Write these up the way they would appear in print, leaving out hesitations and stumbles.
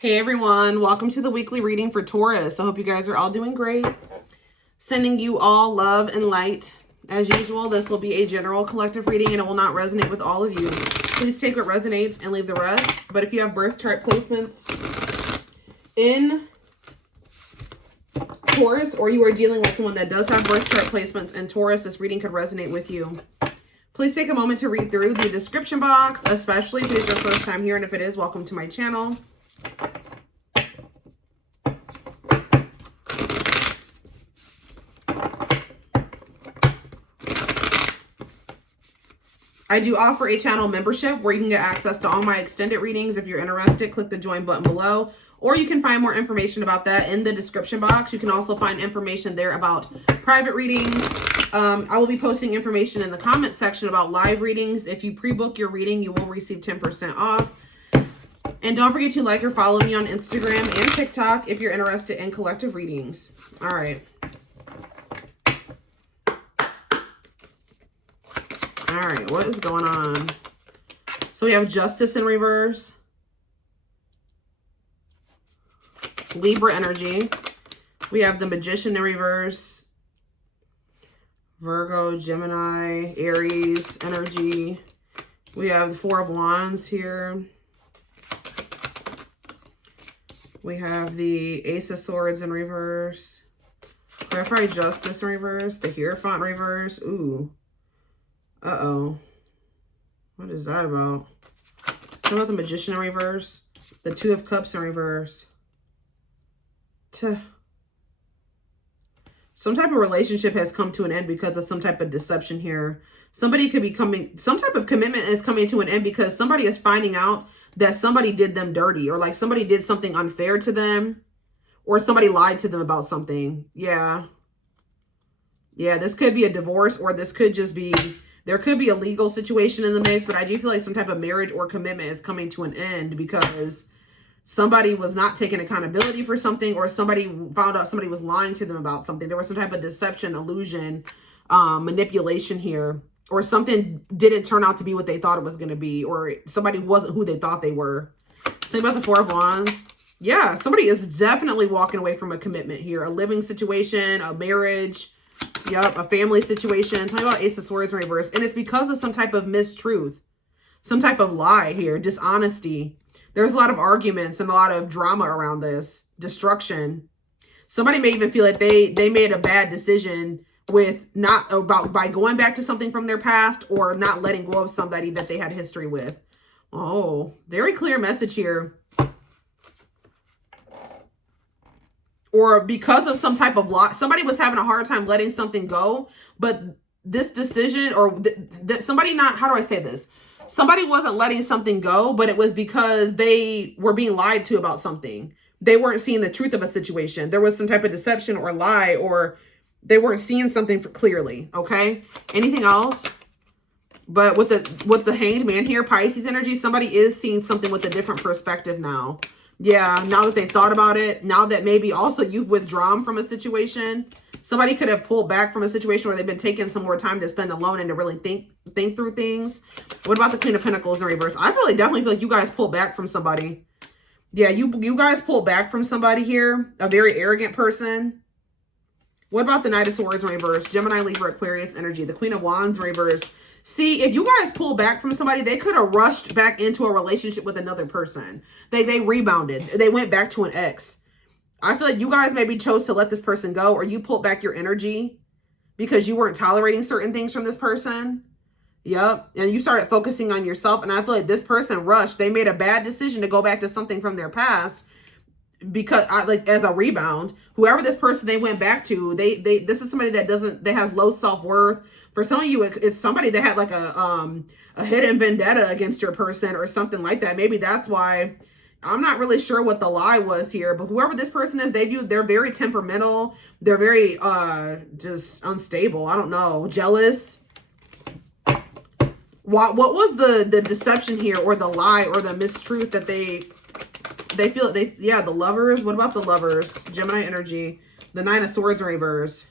Hey everyone, welcome to the weekly reading for Taurus. I hope you guys are all doing great. Sending you all love and light. As usual, this will be a general collective reading and it will not resonate with all of you. Please take what resonates and leave the rest. But if you have birth chart placements in Taurus, or you are dealing with someone that does have birth chart placements in Taurus, this reading could resonate with you. Please take a moment to read through the description box, especially if it is your first time here, and if it is, welcome to my channel. I do offer a channel membership where you can get access to all my extended readings. If you're interested, click the join button below, or you can find more information about that in the description box. You can also find information there about private readings. I will be posting information in the comment section about live readings. If you pre-book your reading, you will receive 10% off. And don't forget to like or follow me on Instagram and TikTok if you're interested in collective readings. All right. All right, what is going on? So we have Justice in reverse. Libra energy. We have the Magician in reverse. Virgo, Gemini, Aries energy. We have the Four of Wands here. We have the Ace of Swords in reverse. Clarify Justice in reverse. The Hierophant in reverse. Ooh. Uh-oh. What is that about? What about the Magician in reverse? The Two of Cups in reverse. Some type of relationship has come to an end because of some type of deception here. Somebody could be coming, some type of commitment is coming to an end because somebody is finding out that somebody did them dirty, or like somebody did something unfair to them, or somebody lied to them about something. Yeah. Yeah, this could be a divorce, or this could just be, there could be a legal situation in the mix, but I do feel like some type of marriage or commitment is coming to an end because somebody was not taking accountability for something, or somebody found out somebody was lying to them about something. There was some type of deception, illusion, manipulation here, or something didn't turn out to be what they thought it was going to be, or somebody wasn't who they thought they were. Think about the Four of Wands. Yeah, somebody is definitely walking away from a commitment here, a living situation, a marriage. Yep, a family situation. Talking about Ace of Swords in reverse. And it's because of some type of mistruth. Some type of lie here. Dishonesty. There's a lot of arguments and a lot of drama around this. Destruction. Somebody may even feel like they made a bad decision with by going back to something from their past, or not letting go of somebody that they had history with. Oh, very clear message here. Or because of some type of lie, somebody was having a hard time letting something go, but this decision, or somebody not, how do I say this? Somebody wasn't letting something go, but it was because they were being lied to about something. They weren't seeing the truth of a situation. There was some type of deception or lie, or they weren't seeing something clearly. Okay. Anything else? But with the Hanged Man here, Pisces energy, somebody is seeing something with a different perspective now. Yeah, now that they've thought about it, now that maybe also you've withdrawn from a situation, somebody could have pulled back from a situation where they've been taking some more time to spend alone and to really think through things. What about the Queen of Pentacles in reverse? I definitely feel like you guys pulled back from somebody. Yeah, you guys pulled back from somebody here, a very arrogant person. What about the Knight of Swords in reverse? Gemini, Libra, Aquarius energy. The Queen of Wands in reverse. See, if you guys pull back from somebody, they could have rushed back into a relationship with another person. They rebounded. They went back to an ex. I feel like you guys maybe chose to let this person go, or you pulled back your energy because you weren't tolerating certain things from this person. Yep. And you started focusing on yourself. And I feel like this person rushed. They made a bad decision to go back to something from their past because as a rebound, whoever this person they went back to, this is somebody that has low self-worth. For some of you, it's somebody that had like a hidden vendetta against your person or something like that. Maybe that's why. I'm not really sure what the lie was here, but whoever this person is, they're very temperamental. They're very just unstable. I don't know. Jealous. What was the deception here, or the lie, or the mistruth that they feel the Lovers. What about the Lovers? Gemini energy. The Nine of Swords in reverse.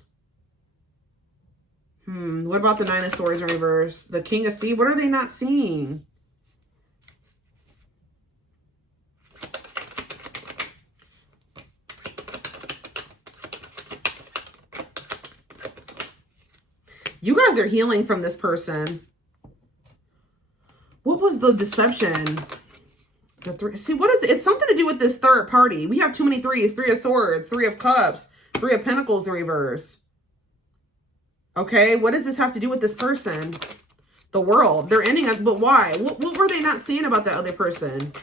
What about the Nine of Swords in reverse? The King of Sea. What are they not seeing? You guys are healing from this person. What was the deception? The three. See, what is it? It's something to do with this third party. We have too many threes. Three of Swords, Three of Cups, Three of Pentacles in reverse. Okay, what does this have to do with this person? The World. They're ending us, but why? What were they not seeing about the other person?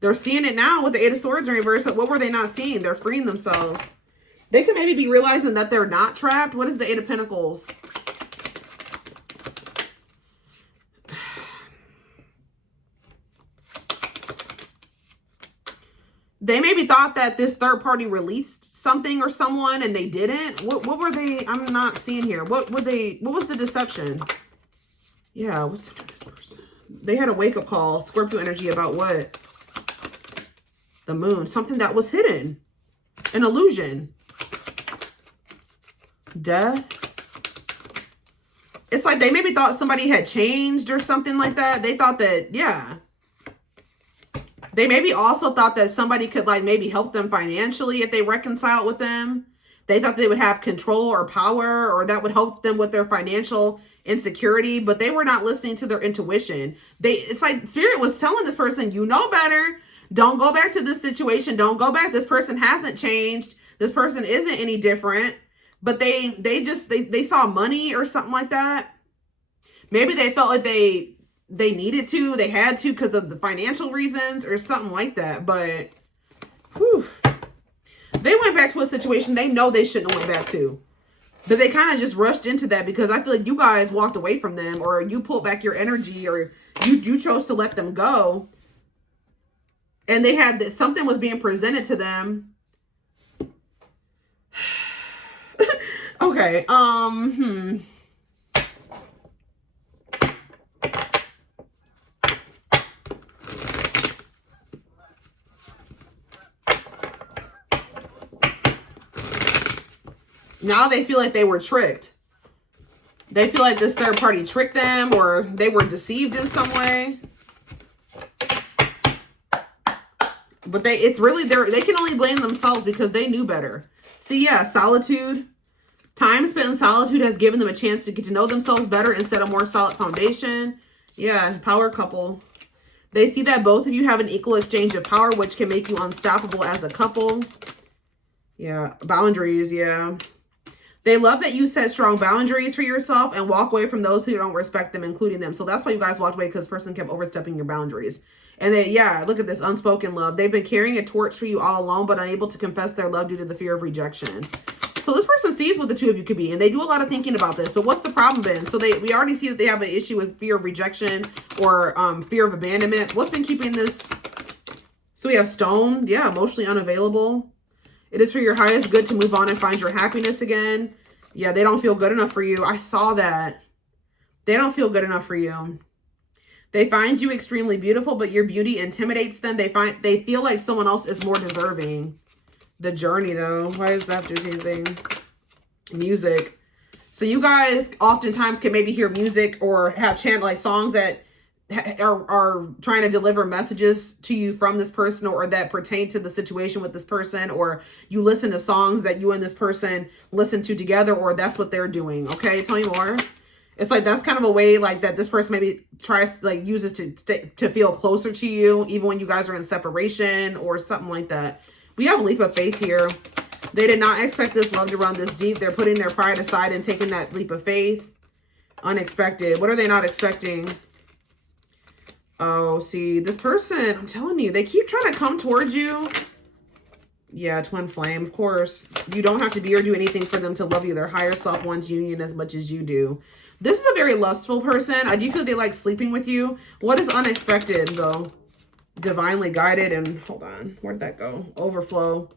They're seeing it now with the Eight of Swords in reverse, but what were they not seeing? They're freeing themselves. They could maybe be realizing that they're not trapped. What is the Eight of Pentacles? They maybe thought that this third party released something or someone and they didn't. What were they? I'm not seeing here. What was the deception? Yeah, what's up with this person? They had a wake-up call, Scorpio energy, about what? The moon. Something that was hidden. An illusion. Death. It's like they maybe thought somebody had changed or something like that. They thought that, yeah. They maybe also thought that somebody could like maybe help them financially if they reconciled with them. They thought they would have control or power, or that would help them with their financial insecurity, but they were not listening to their intuition. It's like Spirit was telling this person, you know better. Don't go back to this situation. Don't go back. This person hasn't changed. This person isn't any different. But they saw money or something like that. Maybe they felt like they needed to, they had to because of the financial reasons or something like that. But whew, they went back to a situation they know they shouldn't have went back to. But they kind of just rushed into that because I feel like you guys walked away from them, or you pulled back your energy, or you chose to let them go. And they had that something was being presented to them. Okay, Now they feel like they were tricked. They feel like this third party tricked them, or they were deceived in some way. But it's really they can only blame themselves because they knew better. See, yeah, solitude. Time spent in solitude has given them a chance to get to know themselves better and set a more solid foundation. Yeah, power couple. They see that both of you have an equal exchange of power, which can make you unstoppable as a couple. Yeah, boundaries, yeah. They love that you set strong boundaries for yourself and walk away from those who don't respect them, including them. So that's why you guys walked away, because this person kept overstepping your boundaries. And then, yeah, look at this unspoken love. They've been carrying a torch for you all alone, but unable to confess their love due to the fear of rejection. So this person sees what the two of you could be, and they do a lot of thinking about this. But what's the problem been? So we already see that they have an issue with fear of rejection or fear of abandonment. What's been keeping this? So we have stone. Yeah, emotionally unavailable. It is for your highest good to move on and find your happiness again. Yeah, they don't feel good enough for you. I saw that. They don't feel good enough for you. They find you extremely beautiful, but your beauty intimidates them. They feel like someone else is more deserving. The journey, though. Why does that do anything? Music. So you guys oftentimes can maybe hear music or have chant like songs that are trying to deliver messages to you from this person, or that pertain to the situation with this person, or you listen to songs that you and this person listen to together, or that's what they're doing. Okay, tell me more. It's like that's kind of a way like that this person maybe tries like uses to feel closer to you, even when you guys are in separation or something like that. We have a leap of faith here. They did not expect this love to run this deep. They're putting their pride aside and taking that leap of faith. Unexpected. What are they not expecting? Oh, see, this person, I'm telling you, they keep trying to come towards you. Yeah, twin flame, of course. You don't have to be or do anything for them to love you. Their higher self wants union as much as you do. This is a very lustful person. I do feel they like sleeping with you. What is unexpected, though? Divinely guided and, hold on, where'd that go? Overflow.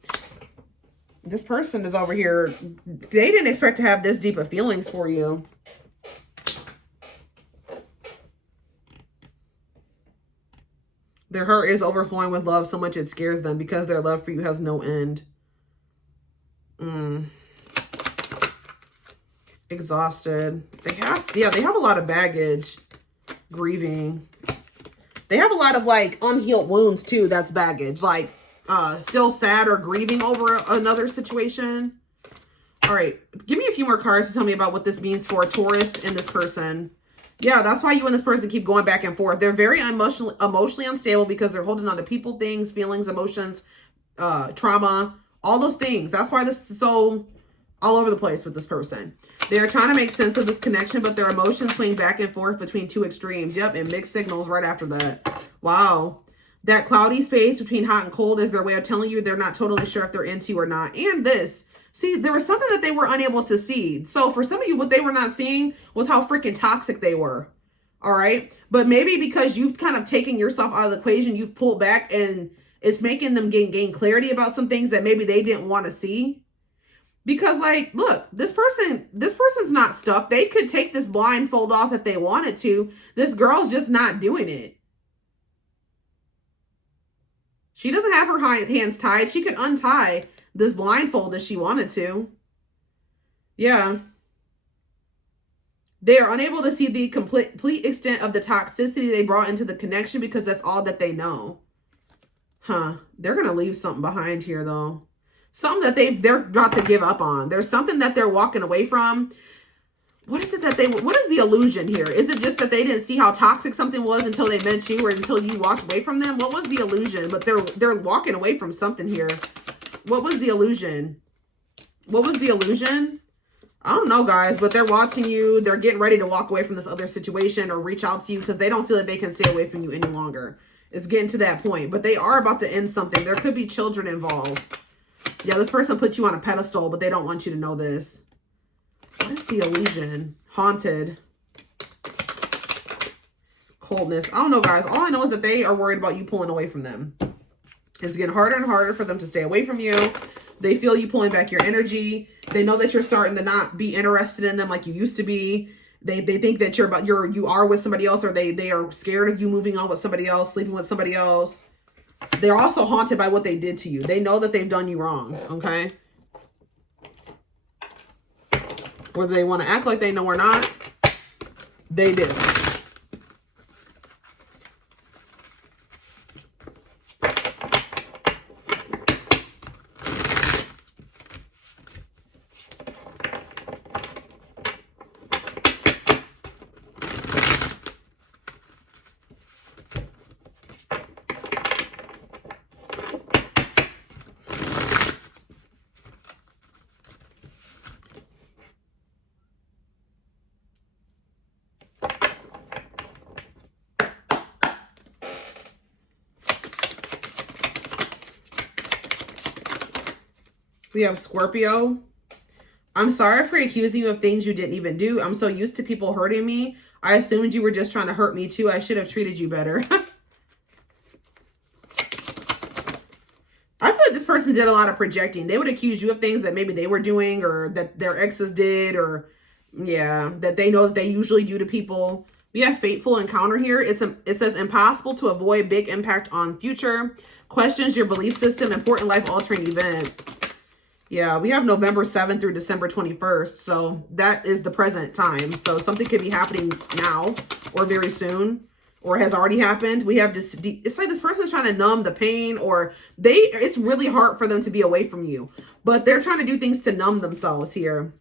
This person is over here. They didn't expect to have this deep of feelings for you. Their heart is overflowing with love so much it scares them because their love for you has no end. Exhausted. They have a lot of baggage. Grieving. They have a lot of like unhealed wounds too. That's baggage. Like still sad or grieving over another situation. All right, give me a few more cards to tell me about what this means for Taurus and this person. Yeah, that's why you and this person keep going back and forth. They're very emotionally unstable because they're holding on to people, things, feelings, emotions, trauma, all those things. That's why this is so all over the place with this person. They're trying to make sense of this connection, but their emotions swing back and forth between two extremes. Yep, and mixed signals right after that. Wow. That cloudy space between hot and cold is their way of telling you they're not totally sure if they're into or not. And this. See, there was something that they were unable to see. So for some of you, what they were not seeing was how freaking toxic they were. All right. But maybe because you've kind of taken yourself out of the equation, you've pulled back and it's making them gain clarity about some things that maybe they didn't want to see. Because like, look, this person's not stuck. They could take this blindfold off if they wanted to. This girl's just not doing it. She doesn't have her hands tied. She could untie this blindfold if she wanted to. Yeah. They are unable to see the complete extent of the toxicity they brought into the connection because that's all that they know. Huh. They're going to leave something behind here, though. Something that they're about to give up on. There's something that they're walking away from. What is it that what is the illusion here? Is it just that they didn't see how toxic something was until they met you or until you walked away from them? What was the illusion? But they're walking away from something here. What was the illusion? What was the illusion? I don't know, guys, but they're watching you. They're getting ready to walk away from this other situation or reach out to you because they don't feel like they can stay away from you any longer. It's getting to that point, but they are about to end something. There could be children involved. Yeah, this person puts you on a pedestal, but they don't want you to know this. What is the illusion? Haunted. Coldness. I don't know, guys. All I know is that they are worried about you pulling away from them. It's getting harder and harder for them to stay away from you. They feel you pulling back your energy. They know that you're starting to not be interested in them like you used to be. They think that you are with somebody else, or they are scared of you moving on with somebody else, sleeping with somebody else. They're also haunted by what they did to you. They know that they've done you wrong, okay? Whether they want to act like they know or not, they do. We have Scorpio. I'm sorry for accusing you of things you didn't even do. I'm so used to people hurting me. I assumed you were just trying to hurt me too. I should have treated you better. I feel like this person did a lot of projecting. They would accuse you of things that maybe they were doing or that their exes did, or yeah, that they know that they usually do to people. We have fateful encounter here. It says impossible to avoid, big impact on future, questions your belief system, important life altering event. Yeah, we have November 7th through December 21st. So that is the present time. So something could be happening now or very soon or has already happened. We have this, it's like this person's trying to numb the pain, or it's really hard for them to be away from you, but they're trying to do things to numb themselves here.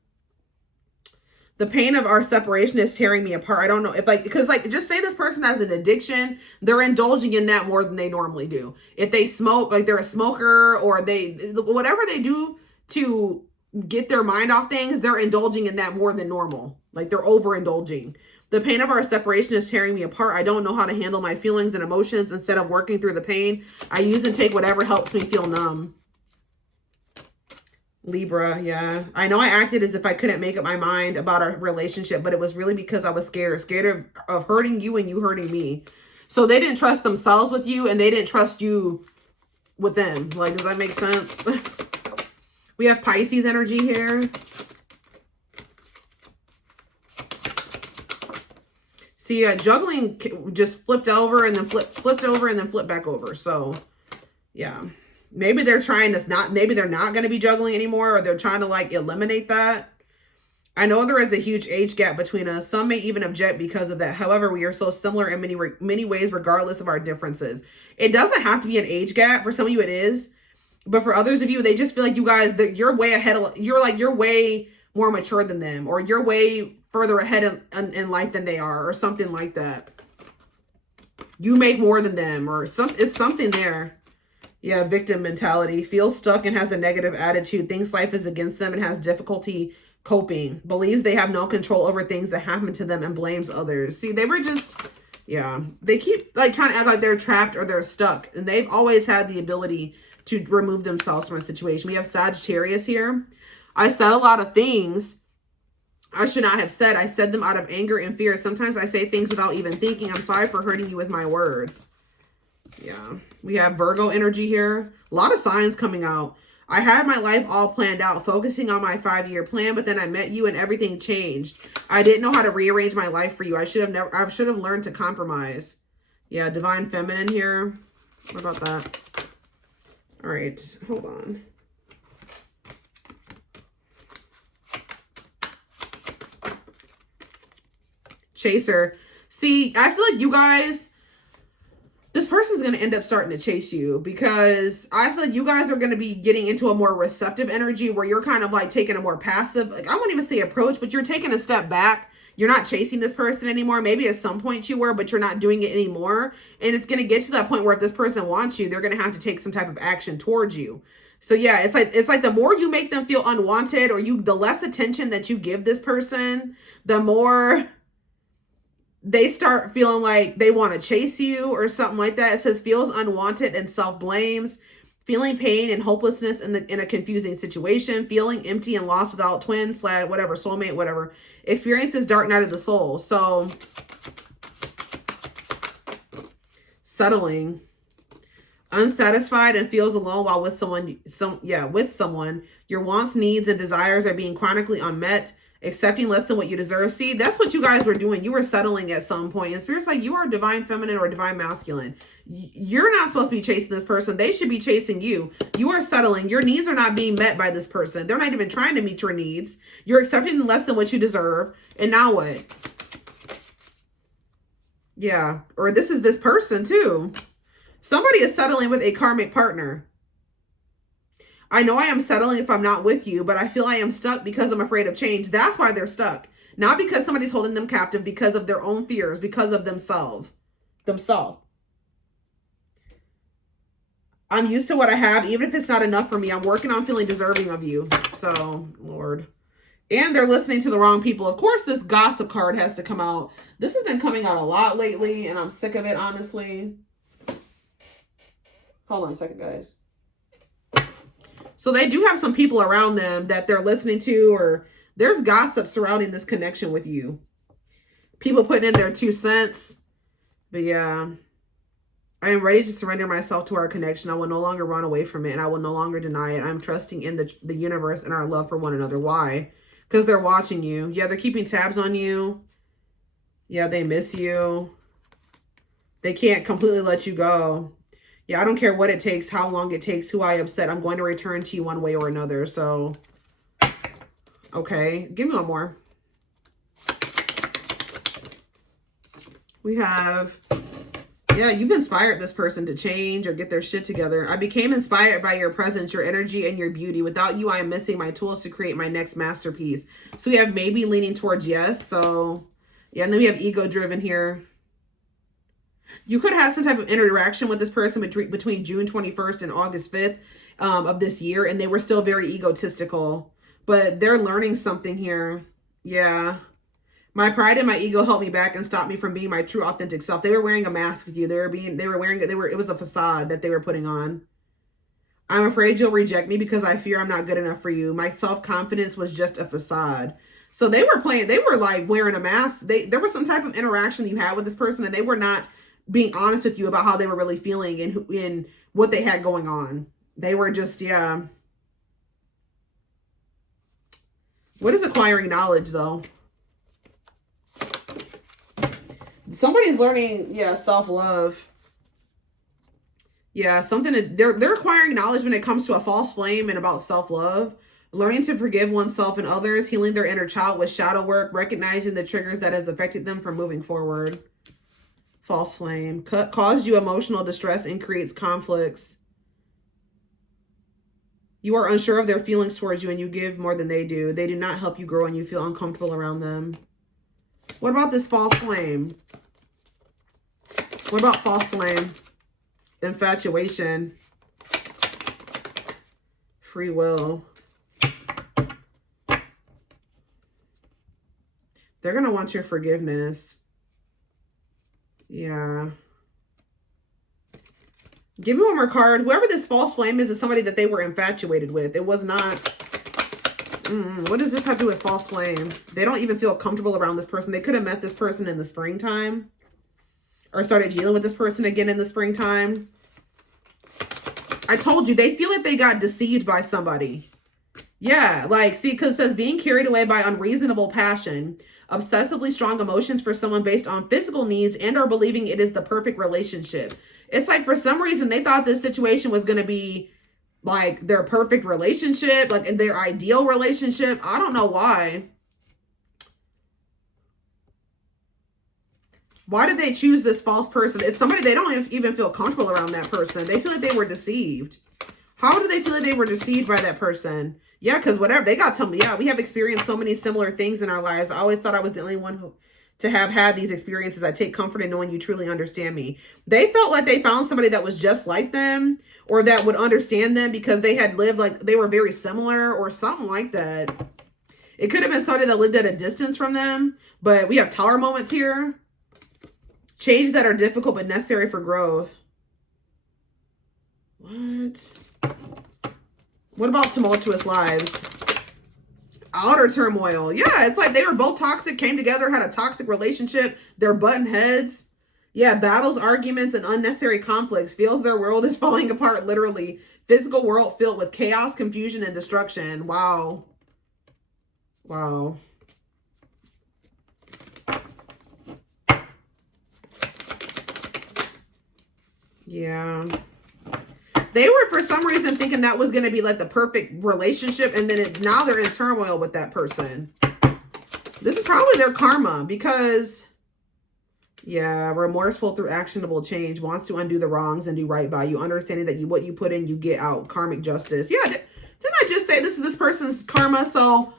The pain of our separation is tearing me apart. I don't know if because just say this person has an addiction, they're indulging in that more than they normally do. If they smoke, like they're a smoker, or whatever they do to get their mind off things, they're indulging in that more than normal. Like they're overindulging. The pain of our separation is tearing me apart. I don't know how to handle my feelings and emotions. Instead of working through the pain, I use and take whatever helps me feel numb. Libra, yeah. I know I acted as if I couldn't make up my mind about our relationship, but it was really because I was scared of hurting you and you hurting me. So they didn't trust themselves with you, and they didn't trust you with them. Like, does that make sense? We have Pisces energy here. See, juggling just flipped over and then flipped over and then flipped back over. So, yeah. Maybe they're trying to maybe they're not going to be juggling anymore, or they're trying to like eliminate that. I know there is a huge age gap between us. Some may even object because of that. However, we are so similar in many ways, regardless of our differences. It doesn't have to be an age gap. For some of you, it is. But for others of you, they just feel like you guys, that you're way ahead of, you're way more mature than them, or you're way further ahead in life than they are, or something like that. You make more than them, or it's something there. Yeah, victim mentality. Feels stuck and has a negative attitude. Thinks life is against them and has difficulty coping. Believes they have no control over things that happen to them and blames others. See, they were just, yeah. They keep like trying to act like they're trapped or they're stuck. And they've always had the ability to remove themselves from a situation. We have Sagittarius here. I said a lot of things I should not have said. I said them out of anger and fear. Sometimes I say things without even thinking. I'm sorry for hurting you with my words. Yeah. We have Virgo energy here. A lot of signs coming out. I had my life all planned out, focusing on my 5-year plan, but then I met you and everything changed. I didn't know how to rearrange my life for you. I should have learned to compromise. Yeah, divine feminine here. What about that? All right, hold on. Chaser. See, I feel like you guys, this person's going to end up starting to chase you, because I feel like you guys are going to be getting into a more receptive energy where you're kind of like taking a more passive, like I won't even say approach, but you're taking a step back. You're not chasing this person anymore. Maybe at some point you were, but you're not doing it anymore. And it's going to get to that point where if this person wants you, they're going to have to take some type of action towards you. So yeah, it's like the more you make them feel unwanted, or the less attention that you give this person, the more they start feeling like they want to chase you or something like that. It says feels unwanted and self-blames, feeling pain and hopelessness in a confusing situation, feeling empty and lost without twin / whatever, soulmate, whatever, experiences dark night of the soul. So settling, unsatisfied and feels alone while with someone, your wants, needs, and desires are being chronically unmet, accepting less than what you deserve. See, that's what you guys were doing. You were settling at some point. And Spirit's like, you are divine feminine or divine masculine. You're not supposed to be chasing this person. They should be chasing you. You are settling. Your needs are not being met by this person. They're not even trying to meet your needs. You're accepting less than what you deserve. And now what? Yeah. Or this is this person too. Somebody is settling with a karmic partner. I know I am settling if I'm not with you, but I feel I am stuck because I'm afraid of change. That's why they're stuck. Not because somebody's holding them captive, because of their own fears, because of themselves. I'm used to what I have, even if it's not enough for me. I'm working on feeling deserving of you. So, Lord. And they're listening to the wrong people. Of course, this gossip card has to come out. This has been coming out a lot lately, and I'm sick of it, honestly. Hold on a second, guys. So they do have some people around them that they're listening to, or there's gossip surrounding this connection with you. People putting in their 2 cents. But yeah, I am ready to surrender myself to our connection. I will no longer run away from it, and I will no longer deny it. I'm trusting in the universe and our love for one another. Why? Because they're watching you. Yeah, they're keeping tabs on you. Yeah, they miss you. They can't completely let you go. Yeah, I don't care what it takes, how long it takes, who I upset. I'm going to return to you one way or another. So, okay. Give me one more. We have, yeah, you've inspired this person to change or get their shit together. I became inspired by your presence, your energy, and your beauty. Without you, I am missing my tools to create my next masterpiece. So we have maybe leaning towards yes. So, yeah, and then we have ego-driven here. You could have some type of interaction with this person between June 21st and August 5th of this year, and they were still very egotistical, but they're learning something here. Yeah. My pride and my ego held me back and stopped me from being my true authentic self. They were wearing a mask with you. It was a facade that they were putting on. I'm afraid you'll reject me because I fear I'm not good enough for you. My self-confidence was just a facade. So they were like wearing a mask. There was some type of interaction you had with this person, and they were not being honest with you about how they were really feeling and what they had going on. They were just, yeah. What is acquiring knowledge, though? Somebody's learning, yeah, self-love. Yeah, they're acquiring knowledge when it comes to a false flame and about self-love. Learning to forgive oneself and others, healing their inner child with shadow work, recognizing the triggers that has affected them from moving forward. False flame. Caused you emotional distress and creates conflicts. You are unsure of their feelings towards you and you give more than they do. They do not help you grow and you feel uncomfortable around them. What about this false flame? What about false flame? Infatuation. Free will. They're going to want your forgiveness. Yeah. Give me one more card. Whoever this false flame is somebody that they were infatuated with. It was not. What does this have to do with false flame? They don't even feel comfortable around this person. They could have met this person in the springtime. Or started dealing with this person again in the springtime. I told you, they feel like they got deceived by somebody. Yeah, like, see, because it says being carried away by unreasonable passion, obsessively strong emotions for someone based on physical needs, and or believing it is the perfect relationship. It's like for some reason they thought this situation was going to be like their perfect relationship, like their ideal relationship. I don't know why. Why did they choose this false person? It's somebody they don't even feel comfortable around that person. They feel like they were deceived. How do they feel like they were deceived by that person? Yeah, because whatever. They got some, yeah, we have experienced so many similar things in our lives. I always thought I was the only one who to have had these experiences. I take comfort in knowing you truly understand me. They felt like they found somebody that was just like them or that would understand them because they had lived like they were very similar or something like that. It could have been somebody that lived at a distance from them, but we have tower moments here. Change that are difficult but necessary for growth. What? What about tumultuous lives? Outer turmoil. Yeah, it's like they were both toxic, came together, had a toxic relationship. They're button heads. Yeah, battles, arguments, and unnecessary conflicts. Feels their world is falling apart, literally. Physical world filled with chaos, confusion, and destruction. Wow. Wow. Yeah. They were, for some reason, thinking that was going to be like the perfect relationship. And then now they're in turmoil with that person. This is probably their karma because, yeah, remorseful through actionable change, wants to undo the wrongs and do right by you. Understanding that what you put in, you get out. Karmic justice. Yeah, didn't I just say this is this person's karma? So,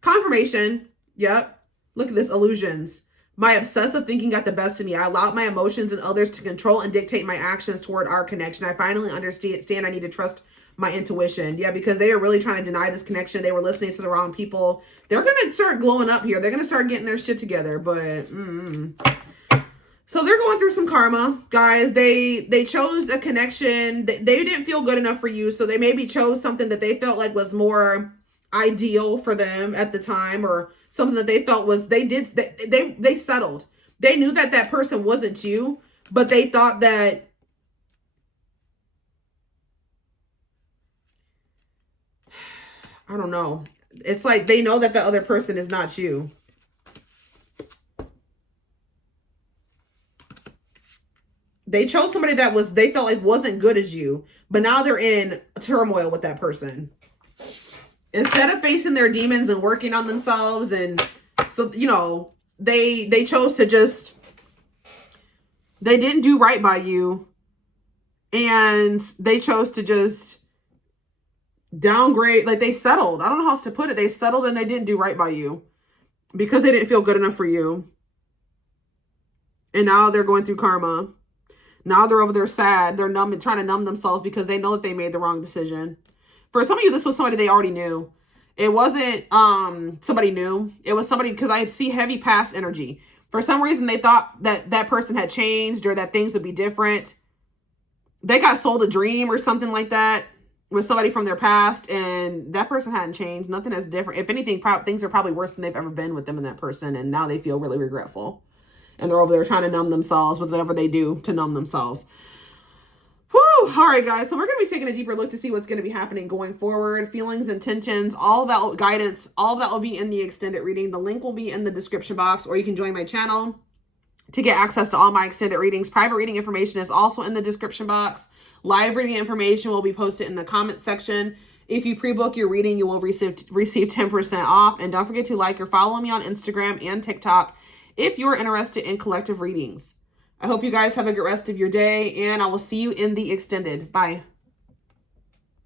confirmation. Yep. Look at this, illusions. My obsessive thinking got the best of me. I allowed my emotions and others to control and dictate my actions toward our connection. I finally understand I need to trust my intuition. Yeah, because they are really trying to deny this connection. They were listening to the wrong people. They're going to start glowing up here. They're going to start getting their shit together. But, So they're going through some karma, guys. They chose a connection. They didn't feel good enough for you. So they maybe chose something that they felt like was more ideal for them at the time, or something that they felt was they settled. They knew that that person wasn't you, but they thought that I don't know. It's like they know that the other person is not you. They chose somebody that they felt like wasn't good as you, but now they're in turmoil with that person. Instead of facing their demons and working on themselves, and so, you know, they chose to just, they didn't do right by you, and they chose to just downgrade, like they settled. I don't know how else to put it. They settled and they didn't do right by you because they didn't feel good enough for you. And now they're going through karma. Now they're over there sad. They're trying to numb themselves because they know that they made the wrong decision. For some of you, this was somebody they already knew. It wasn't somebody new. It was somebody, because I see heavy past energy. For some reason, they thought that that person had changed or that things would be different. They got sold a dream or something like that with somebody from their past, and that person hadn't changed. Nothing is different. If anything, things are probably worse than they've ever been with them and that person, and now they feel really regretful. And they're over there trying to numb themselves with whatever they do to numb themselves. Whew. All right, guys. So we're going to be taking a deeper look to see what's going to be happening going forward. Feelings, intentions, all that guidance, all that will be in the extended reading. The link will be in the description box, or you can join my channel to get access to all my extended readings. Private reading information is also in the description box. Live reading information will be posted in the comment section. If you pre-book your reading, you will receive 10% off. And don't forget to like or follow me on Instagram and TikTok if you're interested in collective readings. I hope you guys have a good rest of your day, and I will see you in the extended. Bye.